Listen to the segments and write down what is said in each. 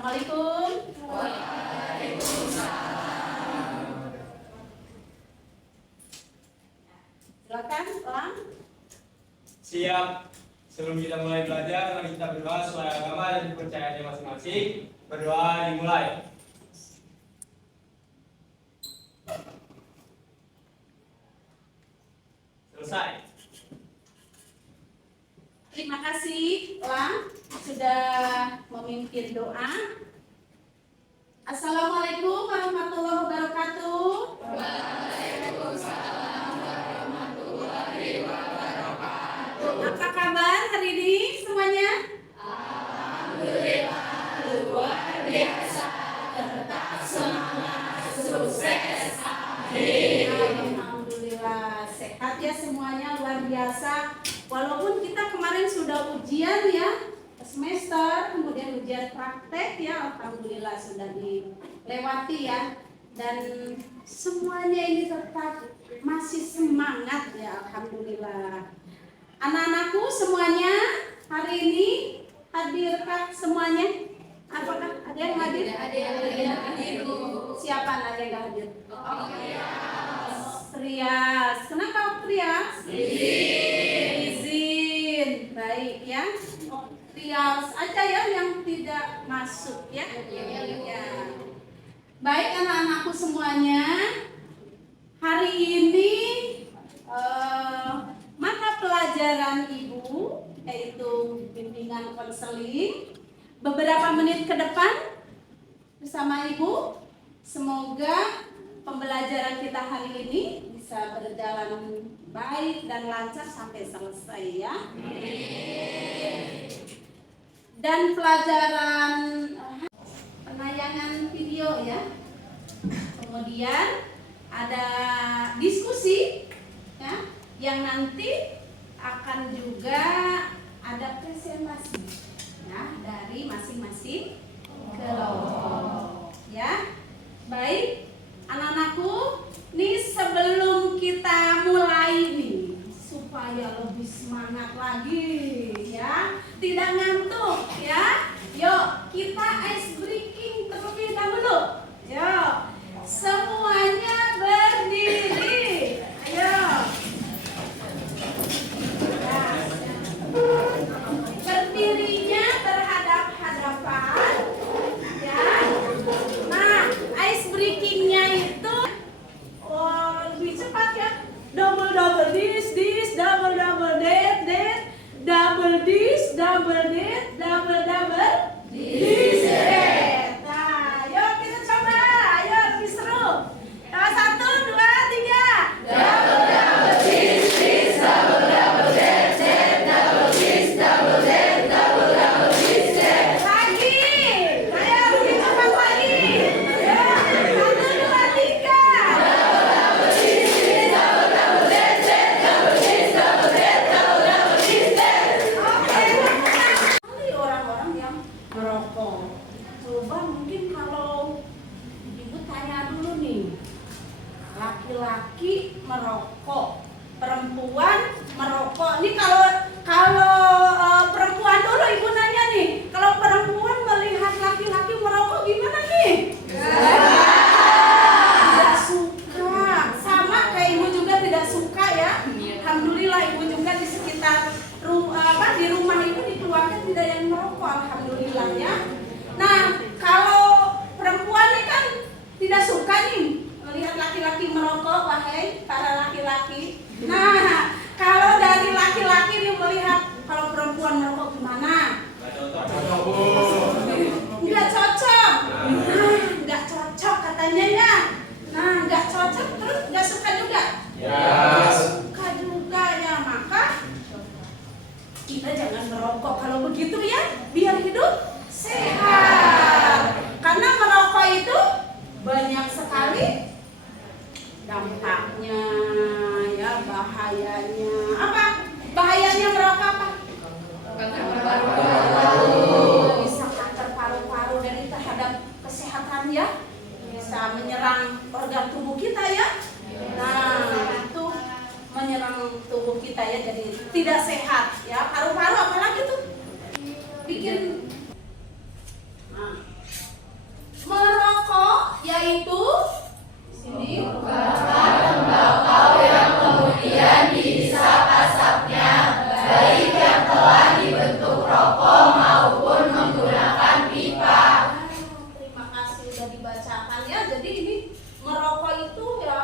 Assalamualaikum. Silakan, ulang. Siap. Sebelum kita mulai belajar, mari kita berdoa sesuai agama dan kepercayaannya masing-masing. Berdoa dimulai. Selesai. Terima kasih, Lang, sudah memimpin doa. Assalamualaikum warahmatullahi wabarakatuh. Waalaikumsalam warahmatullahi wabarakatuh. Apa kabar hari ini semuanya? Alhamdulillah, luar biasa. Tetap semangat, sukses. Amin. Alhamdulillah, sehat ya semuanya, luar biasa. Walaupun kita kemarin sudah ujian ya, semester, kemudian ujian praktek ya, alhamdulillah sudah dilewati ya. Dan semuanya ini tetap masih semangat ya, alhamdulillah. Anak-anakku semuanya hari ini hadirkah semuanya? Apakah ada yang hadir? Ada. Siapa ada yang hadir? Trias. Kenapa Trias? Izin. Baik ya. Trias aja ya yang tidak masuk ya. Ya. Baik anak-anakku semuanya. Hari ini mata pelajaran Ibu yaitu bimbingan konseling. Beberapa menit ke depan bersama Ibu. Semoga pembelajaran kita hari ini bisa berjalan baik dan lancar sampai selesai ya. Dan pelajaran penayangan video ya. Kemudian ada diskusi ya, yang nanti akan juga ada presentasi ya dari masing-masing kelompok ya. Baik, anak-anakku, nih sebelum kita mulai nih supaya lebih semangat lagi ya, tidak ngantuk ya. Yuk, kita ice breaking terlebih dahulu. Yuk, semuanya berdiri. Ayo. Berdirinya berhadap-hadapan ya. Nah, ice breakingnya itu lebih cepat ya. Double this, double that, double this, this. Nah, yuk kita coba. Ayo lebih seru. 1, 2, 3. Double this, double that, double this, double that. Lagi. Ayo lebih cepat lagi. Ya, 1, 2, 3. Orang-orang yang merokok. Coba mungkin kalau Ibu tanya dulu nih, laki-laki merokok, perempuan merokok. Ini kalau perempuan dulu Ibu nanya nih, kalau perempuan melihat laki-laki merokok gimana nih? Tidak suka. Sama kayak Ibu juga tidak suka ya. Alhamdulillah Ibu juga di sekitar di rumah Ibu di keluarga tidak yang merokok, alhamdulillah ya. Nah, kalau perempuan ini kan tidak suka nih melihat laki-laki merokok, wahai para laki-laki. Nah, kalau dari laki-laki nih melihat kalau perempuan merokok gimana? Nggak cocok. Nggak cocok katanya ya. Nah, nggak cocok terus nggak suka juga. Nggak suka juga ya, maka kita jangan merokok kalau begitu ya, biar hidup sehat. Karena merokok itu banyak sekali dampaknya ya, bahayanya. Apa? Bahayanya merokok apa? Bisa kanker paru-paru dan itu terhadap kesehatan ya. Bisa menyerang organ tubuh kita ya. Nah, itu menyerang tubuh kita ya, jadi tidak sehat ya. Paru-paru apalagi tuh bikin yaitu sini terima kasih sudah dibacakan ya. Jadi ini merokok itu ya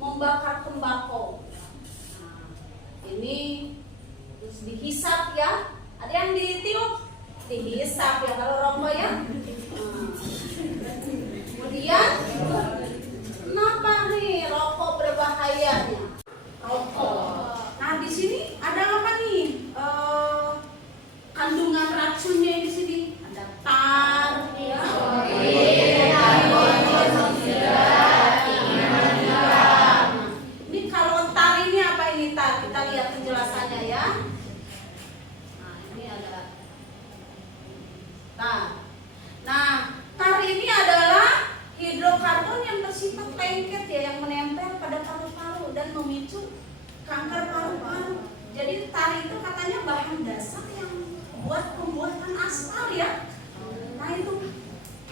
membakar tembakau. Nah, ini terus dihisap ya. Ada yang ditiup, dihisap ya kalau rokok ya. Nah, kemudian kenapa nih rokok berbahayanya? Rokok. Nah di sini ada apa nih? Kandungan racunnya di sini ada tar, ya. Ini kalau tar ini apa ini tar? Kita lihat penjelasannya ya. Nah ini ada tar. Nah tar ini adalah hidrokarbon yang bersifat lengket ya, yang menempel pada paru-paru dan memicu kanker paru-paru. Jadi tar itu katanya bahan dasar yang buat pembuatan aspal ya. Nah itu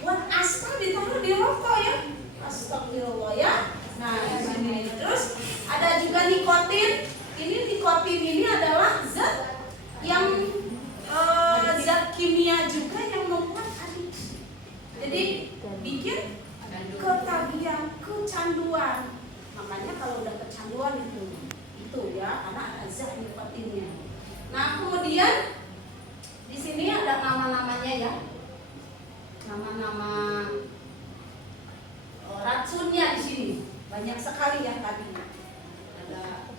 buat aspal ditaruh di rokok ya. Astagfirullah ya. Nah di sini terus ada juga nikotin. Ini nikotin ini adalah zat yang zat kimia juga yang membuat adiksi. Jadi bikin ketagihan, kecanduan. Makanya kalau udah kecanduan itu ya, karena ada zat nikotinnya. Nah kemudian di sini ada nama-namanya ya, nama-nama racunnya di sini banyak sekali ya tadi. Ada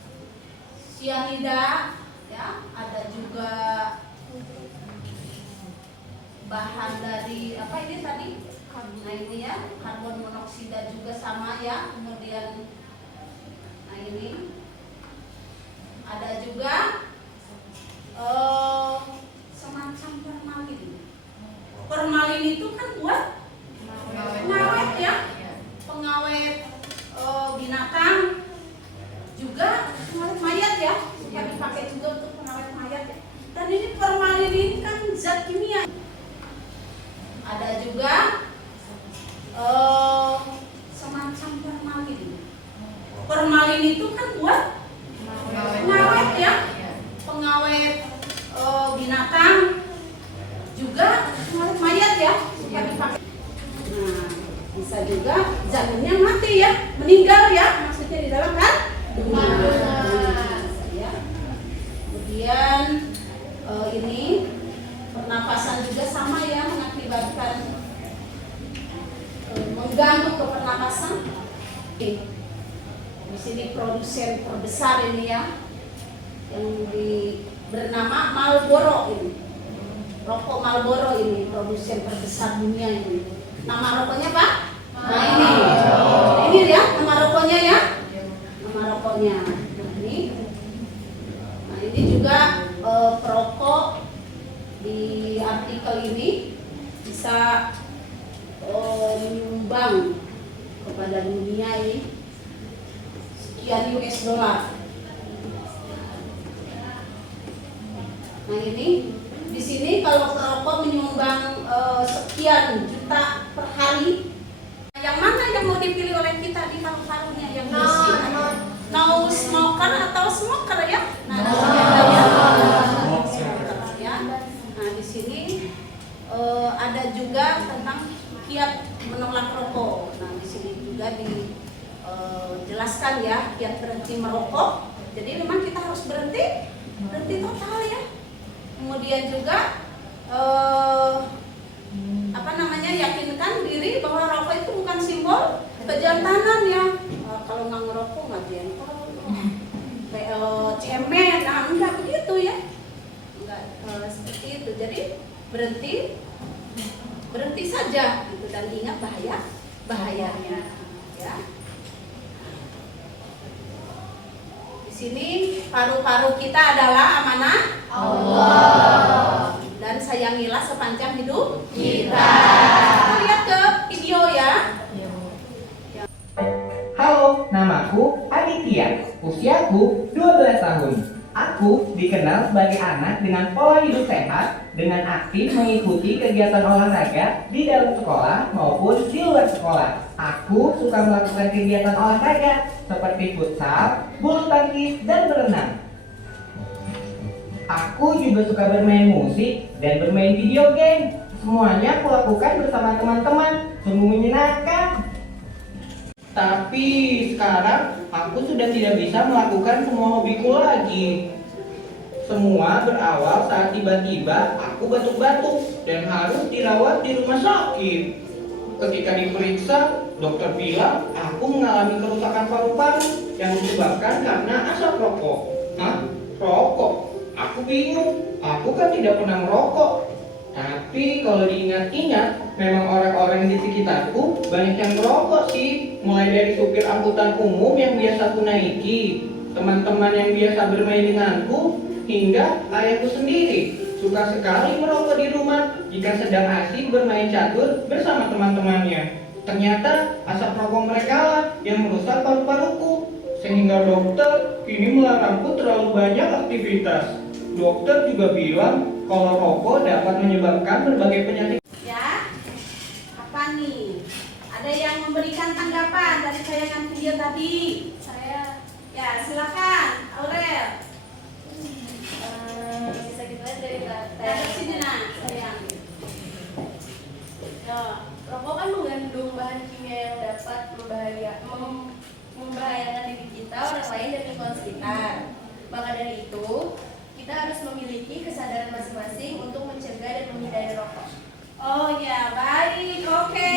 cyanida ya, ada juga bahan dari apa ini tadi? Nah ini ya, karbon monoksida juga sama ya. Kemudian nah ini ada juga semacam formalin. Formalin itu kan buat pengawet ya, pengawet binatang, juga pengawet mayat ya, suka dipakai juga untuk pengawet mayat ya. Dan ini formalin ini kan zat kimia. Ada juga semacam formalin. Formalin itu kan buat pengawet ya, pengawet binatang, juga pengawet mayat ya, suka dipakai. Nah, bisa juga janinnya mati ya, meninggal ya, maksudnya di dalam kan? Ya. Kemudian ini pernapasan juga sama ya, mengakibatkan mengganggu ke pernapasan. Di sini produsen terbesar ini ya, yang bernama Marlboro ini. Rokok Marlboro ini produsen terbesar dunia ini. Nama rokoknya Pak? Nah ini ya nama rokoknya ya. Nama rokoknya. Nah ini juga perokok di artikel ini bisa menyumbang kepada dunia ini sekian US dollar. Nah ini di sini kalau perokok menyumbang sekian juta per hari. Yang mana yang mau dipilih oleh kita di paru-parunya yang bersih? No smoker atau smoker ya? Nah, ya. Nah di sini ada juga tentang kiat menolak rokok. Nah di sini juga dijelaskan ya kiat berhenti merokok. Jadi memang kita harus berhenti total ya. Kemudian juga yakinkan diri bahwa rokok itu bukan simbol kejantanan ya. Kalau nggak ngerokok nggak gentle, cemen, nah enggak begitu ya, enggak seperti itu. Jadi berhenti saja gitu, dan ingat bahayanya ya. Di sini paru-paru kita adalah amanah Allah, dan sayangilah sepanjang hidup kita. Kita lihat ke video ya. Halo, namaku Aditya. Usiaku 12 tahun. Aku dikenal sebagai anak dengan pola hidup sehat, dengan aktif mengikuti kegiatan olahraga di dalam sekolah maupun di luar sekolah. Aku suka melakukan kegiatan olahraga seperti futsal, bulu tangkis, dan berenang. Aku juga suka bermain musik dan bermain video game. Semuanya aku lakukan bersama teman-teman, sungguh menyenangkan. Tapi sekarang aku sudah tidak bisa melakukan semua hobiku lagi. Semua berawal saat tiba-tiba aku batuk-batuk dan harus dirawat di rumah sakit. Ketika diperiksa, dokter bilang aku mengalami kerusakan paru-paru yang disebabkan karena asap rokok. Hah? Rokok? Aku bingung, aku kan tidak pernah merokok. Tapi kalau diingat-ingat, memang orang-orang di sekitarku banyak yang merokok sih. Mulai dari supir angkutan umum yang biasa aku naiki, teman-teman yang biasa bermain denganku, hingga ayahku sendiri. Suka sekali merokok di rumah jika sedang asik bermain catur bersama teman-temannya. Ternyata asap rokok mereka lah yang merusak paru-paruku. Sehingga dokter kini melarangku terlalu banyak aktivitas. Dokter juga bilang kalau rokok dapat menyebabkan berbagai penyakit. Ya, apa nih? Ada yang memberikan tanggapan dari tayangan video tadi? Saya. Ya, silakan, Aurel. Bisa kita lihat dari Dari sini nah, sayang. Ya, rokok kan mengandung bahan kimia yang dapat membahayakan diri kita, orang lain, dan lingkungan sekitar. Maka dari itu, kita harus memiliki kesadaran masing-masing untuk mencegah dan menghindari rokok. Oh ya, baik. Oke.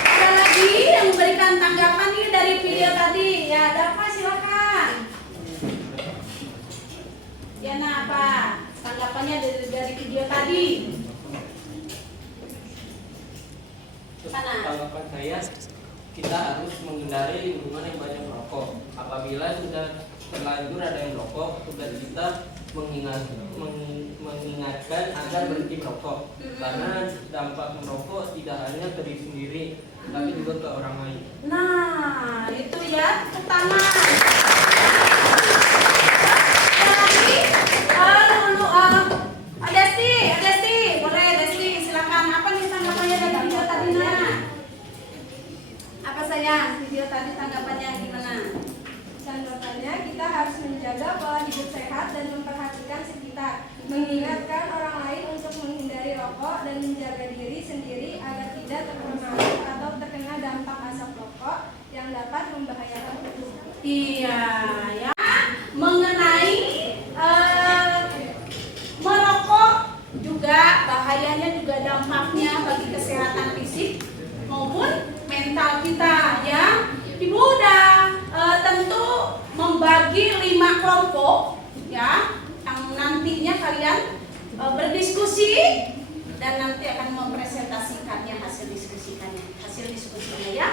Ada lagi yang memberikan tanggapan nih dari video tadi? Ya, ada apa? Silakan. Ya, nah apa? Tanggapannya dari video tadi? Mana? Tanggapan saya, kita harus menghindari lingkungan yang banyak merokok. Apabila sudah terlanjur ada yang merokok, tugas kita mengingatkan agar berhenti merokok. Karena dampak merokok tidak hanya ke diri sendiri, tapi juga ke orang lain. Nah, itu ya, pertama. Lagi, Desti, boleh Desti, silakan. Apa nih tanggapannya dari video tadi nah? Apa sayang, video tadi tanggapannya gimana? Tanggapannya, kita harus menjaga pola hidup sehat dan memperhatikan sekitar, mengingatkan orang lain untuk menghindari rokok dan menjaga diri sendiri agar tidak terpengaruh atau terkena dampak asap rokok yang dapat membahayakan tubuh. Iya, ya. Mengenai merokok juga bahayanya juga dampaknya bagi kesehatan fisik maupun mental kita ya. Ibu udah tentu membagi 5 kelompok ya yang nantinya kalian berdiskusi dan nanti akan mempresentasikannya hasil diskusinya ya.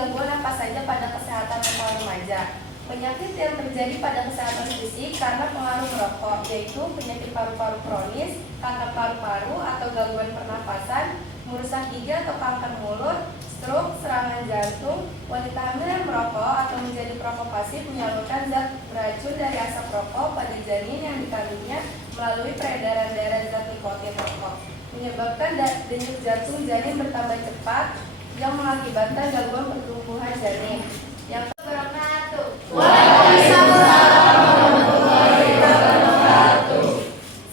gangguan apa saja pada kesehatan mental remaja. Penyakit yang terjadi pada kesehatan fisik karena pengaruh merokok, yaitu penyakit paru-paru kronis, kanker paru-paru atau gangguan pernapasan, merusak gigi atau kanker mulut, stroke, serangan jantung. Wanita hamil yang merokok atau menjadi perokok pasif menyalurkan zat beracun dari asap rokok pada janin yang dikandungnya melalui peredaran darah zat nikotin rokok, menyebabkan denyut jantung janin bertambah cepat yang mengakibatkan gangguan pertumbuhan janin. Yang wabarakatuh.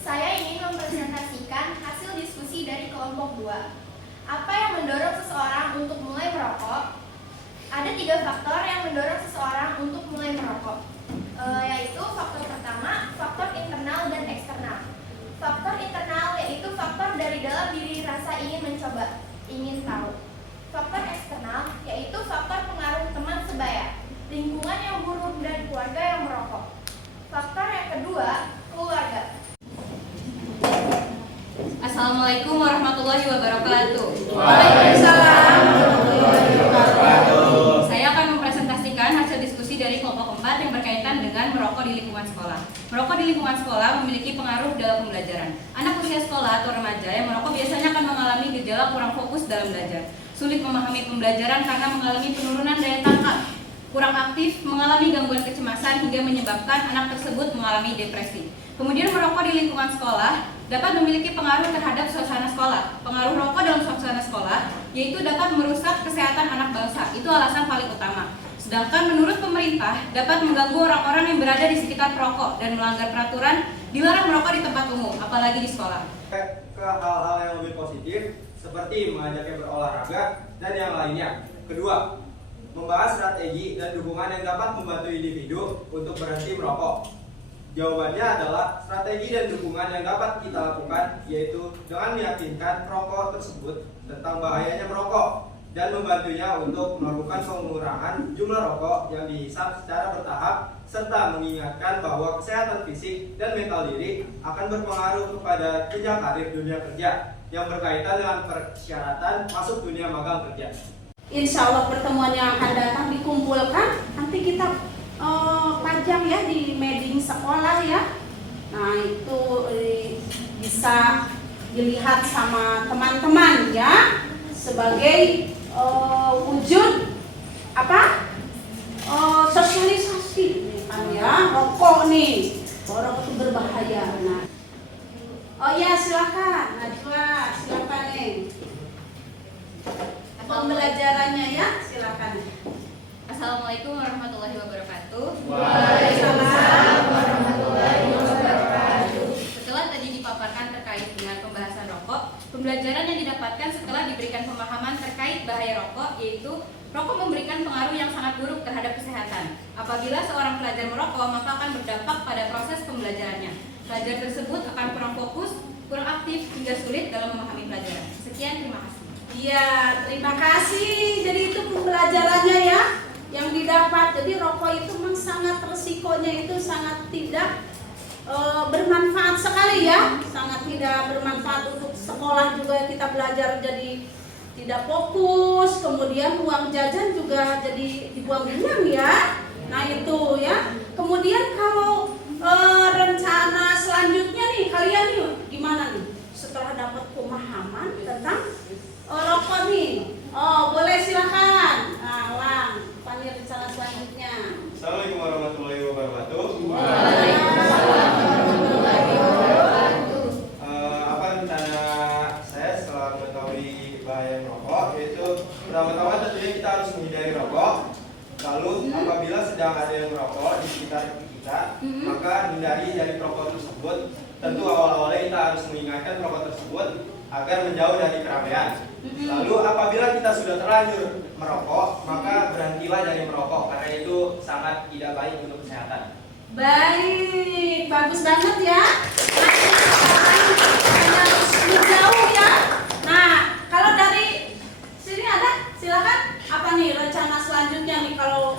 Saya ingin mempresentasikan hasil diskusi dari kelompok 2. Apa yang mendorong seseorang untuk mulai merokok? Ada 3 faktor yang mendorong seseorang untuk mulai merokok, yaitu faktor pertama, faktor internal dan eksternal. Faktor internal yaitu faktor dari dalam diri rasa ingin mencoba, ingin tahu. Faktor eksternal yaitu faktor pengaruh teman sebaya, lingkungan yang buruk dan keluarga yang merokok. Faktor yang kedua, keluarga. Assalamualaikum warahmatullahi wabarakatuh. Waalaikumsalam. Saya akan mempresentasikan hasil diskusi dari kelompok 4 yang berkaitan dengan merokok di lingkungan sekolah. Merokok di lingkungan sekolah memiliki pengaruh dalam pembelajaran. Anak usia sekolah atau remaja yang merokok biasanya akan mengalami gejala kurang fokus dalam belajar, sulit memahami pembelajaran karena mengalami penurunan daya tangkap, kurang aktif, mengalami gangguan kecemasan hingga menyebabkan anak tersebut mengalami depresi. Kemudian merokok di lingkungan sekolah dapat memiliki pengaruh terhadap suasana sekolah. Pengaruh rokok dalam suasana sekolah yaitu dapat merusak kesehatan anak bangsa. Itu alasan paling utama. Sedangkan menurut pemerintah dapat mengganggu orang-orang yang berada di sekitar perokok dan melanggar peraturan dilarang merokok di tempat umum, apalagi di sekolah. Ke hal-hal yang lebih positif seperti mengajaknya berolahraga dan yang lainnya. Kedua, membahas strategi dan dukungan yang dapat membantu individu untuk berhenti merokok. Jawabannya adalah strategi dan dukungan yang dapat kita lakukan yaitu dengan meyakinkan perokok tersebut tentang bahayanya merokok dan membantunya untuk melakukan pengurangan jumlah rokok yang dihisap secara bertahap serta mengingatkan bahwa kesehatan fisik dan mental diri akan berpengaruh kepada jenjang karir dunia kerja yang berkaitan dengan persyaratan masuk dunia magang kerja. Insya Allah pertemuan yang akan datang dikumpulkan, nanti kita pajang ya di meeting sekolah ya. Nah itu bisa dilihat sama teman-teman ya sebagai wujud apa sosialisasi kan ya, rokok nih, rokok itu berbahaya. Nah, oh ya silakan Najwa, silakan nih pembelajarannya ya, silakan. Assalamualaikum warahmatullahi wabarakatuh. Waalaikumsalam warahmatullahi wabarakatuh. Setelah tadi dipaparkan terkait dengan pembahasan rokok, pembelajaran yang didapatkan setelah diberikan pemahaman terkait bahaya rokok, yaitu rokok memberikan pengaruh yang sangat buruk terhadap kesehatan. Apabila seorang pelajar merokok, maka akan berdampak pada proses pembelajarannya. Pelajar tersebut akan kurang fokus, kurang aktif, hingga sulit dalam memahami pelajaran. Sekian, terima kasih. Iya, terima kasih. Jadi itu pembelajarannya ya yang didapat. Jadi rokok itu memang sangat resikonya itu sangat tidak bermanfaat sekali ya, sangat tidak bermanfaat untuk sekolah juga kita belajar jadi tidak fokus, kemudian uang jajan juga jadi dibuang-buang ya. Nah itu ya. Kemudian kalau rencana selanjutnya nih kalian nih gimana nih setelah dapat pemahaman tentang rokok nih? Oh boleh silakan. Nah Lang, panggil rencana selanjutnya. Assalamualaikum warahmatullahi wabarakatuh. Waalaikumsalam warahmatullahi wabarakatuh. Apa rencana saya setelah mengetahui bahaya merokok? Yaitu pertama-tama tentunya kita harus menghindari rokok. Lalu apabila sedang ada yang merokok di sekitar kita, maka hindari dari perokok tersebut. Tentu awal-awalnya kita harus mengingatkan perokok tersebut agar menjauh dari keramaian. Lalu apabila kita sudah terlanjur merokok, maka berhentilah dari merokok karena itu sangat tidak baik untuk kesehatan. Baik, bagus banget ya. Harus menjauh ya. Nah, kalau dari sini ada, silakan. Apa nih rencana selanjutnya nih kalau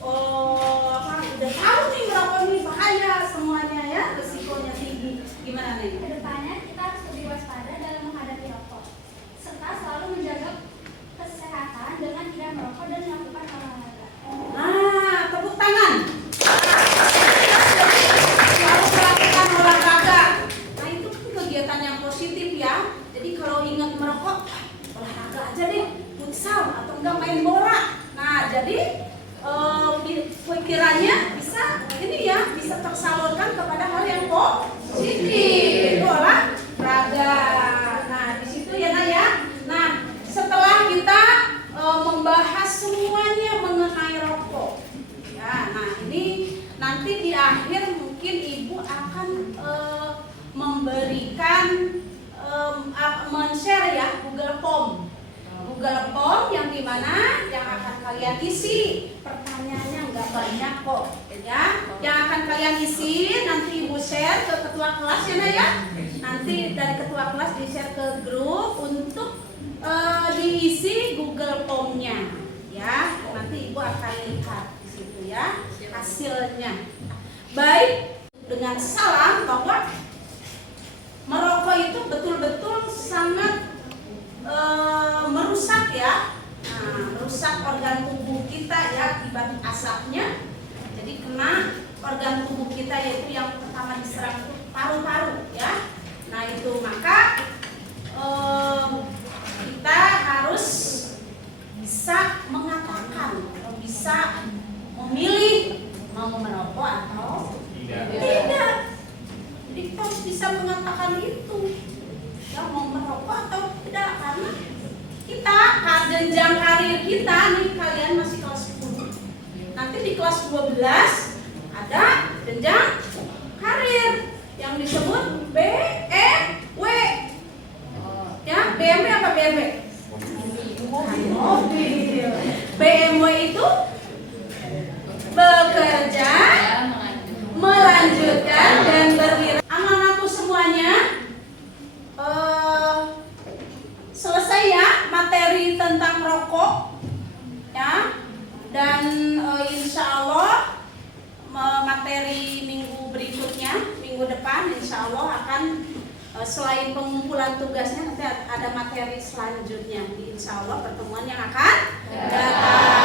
udah tahu nih merokok ini bahaya semuanya ya, resikonya tinggi. Gimana nih? Kedepannya kita harus lebih waspada dalam menghadapi rokok, serta selalu menjaga kesehatan dengan tidak merokok dan melakukan olahraga. Nah, tepuk tangan. Selalu melakukan olahraga. Nah, itu kan kegiatan yang positif ya. Jadi kalau ingat merokok, olahraga aja deh, futsal atau enggak main bola. Nah, jadi pikirannya bisa ini ya, bisa tersalurkan kepada hal yang positif. Itu olahraga. Nah, di situ ya Nak ya. Nah, setelah kita membahas semuanya mengenai rokok. Ya, nah ini nanti di akhir mungkin Ibu akan memberikan men-share ya Google Form. Google Form yang dimana yang akan kalian isi, pertanyaannya nggak banyak kok ya. Yang akan kalian isi nanti Ibu share ke ketua kelas ya Nak ya. Nanti dari ketua kelas di share ke grup untuk diisi Google Form-nya ya. Nanti Ibu akan lihat di situ ya hasilnya. Baik, dengan salam bahwa merokok itu betul-betul sangat merusak ya. Nah, merusak organ tubuh kita ya akibat asapnya. Jadi kena organ tubuh kita, yaitu yang pertama diserang itu paru-paru ya. Nah itu maka kita harus bisa mengatakan atau bisa memilih mau merokok atau tidak. Jadi kita harus bisa mengatakan itu ya, mau merokok atau tidak, karena kita jenjang karir kita nih, kalian masih kelas 10. Nanti di kelas 12 ada jenjang karir yang disebut BMW. Ya, BMW apa BMW? Mobil. BMW itu bekerja, melanjutkan dan berwira. Anak-anakku semuanya, selesai ya materi tentang rokok ya, dan insya Allah materi minggu berikutnya, minggu depan insya Allah akan selain pengumpulan tugasnya nanti ada materi selanjutnya, insya Allah pertemuan yang akan datang.